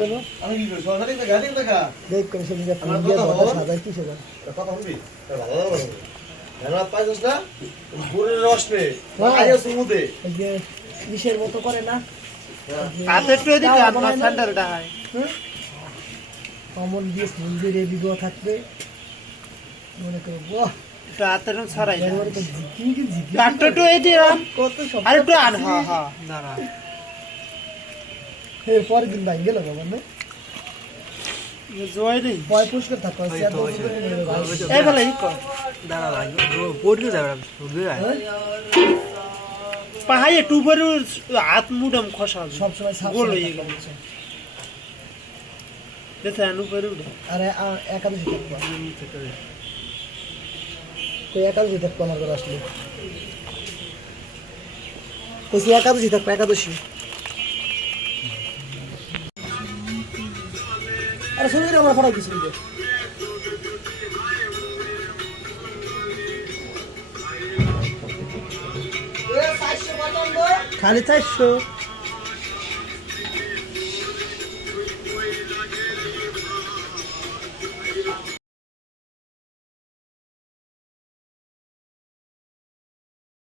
আমি কি করি সরকারি টাকা গাড়ি টাকা দেখ কোন সব জায়গা আমার দিয়ে কথা বড় হল। সাজাই কি সেবা কথা বলবি ভালো ধন্যবাদ পাইছস না গুড়ের রস নে হ্যাঁ। আগে সুমুদে এই যে ইসের মতো করে না হাতে একটু এদিকে আন না স্যান্ডেলটা হয় অমন দিয়ে ফুল দিয়ে রেডি গো থাকবে মনে করো বাহ একটু হাতে একটু ছড়াই না এবারে তো ঝিকি ঝিকি একটু একটু এদিকে আন কত সব আর একটু আন হ্যাঁ হ্যাঁ দাঁড়া এর পরের দিন ভাই গেল বাবা না জয় নেই পয় পুষ্কর থাকো সিয়া তো এই বলে ই কর দাঁড়া ভাই পড়লে যাবে পাহাড়ে একটু উপরে হাত মুডাম খসা সব সময় সাপ গোল হয়ে গেল দেখেন উপরে উঠে আরে একাদশী থাকবো কই একাদশী থাকবো আমার ঘরে আসলে কইছি একাদশী থাকবো একাদশী আরে শুনি আমরা পড়াই কিছু খালি 400